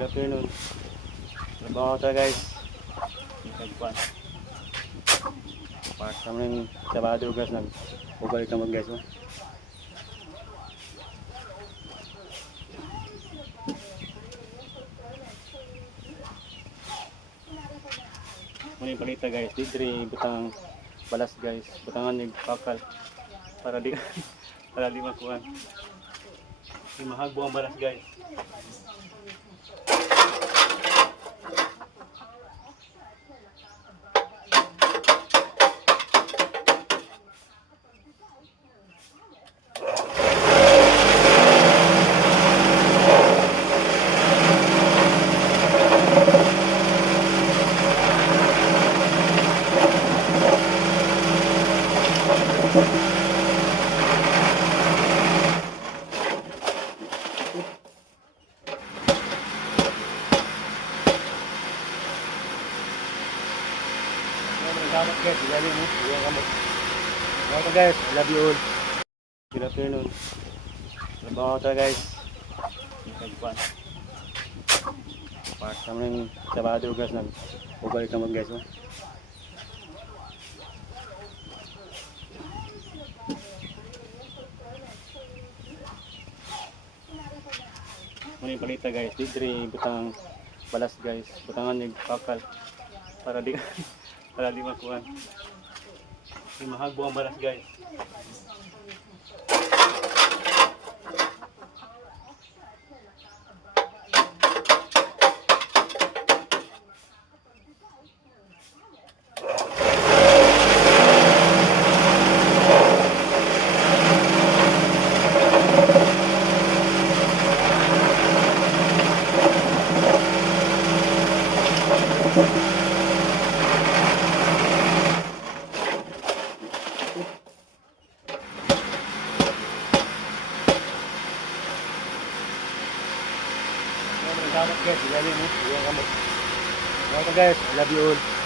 Good afternoon. Trabaho tayo guys. Nagkuhan. Part naman yung Sabado guys. Nag-ugalit naman guys. Muna yung palita guys. Didri butang balas guys. Butangan yung pakal. Para di para di makuhan. Yung mahagbo ang balas guys. Gamot guys, ilalim mo. Iyan gamot. Gamot guys, love you all. Good afternoon. Trabaho tayo guys. Nagkuhan. Part naman yung Sabado guys. Nag-ugalit naman guys. Muna yung palita guys. Didri butang balas guys. Butangan yung pakal. Para di para di makuhan. Yung mahagbo ang balas guys. Gamot guys, ilalim mo. Iyan gamot. Gamot guys, love you all.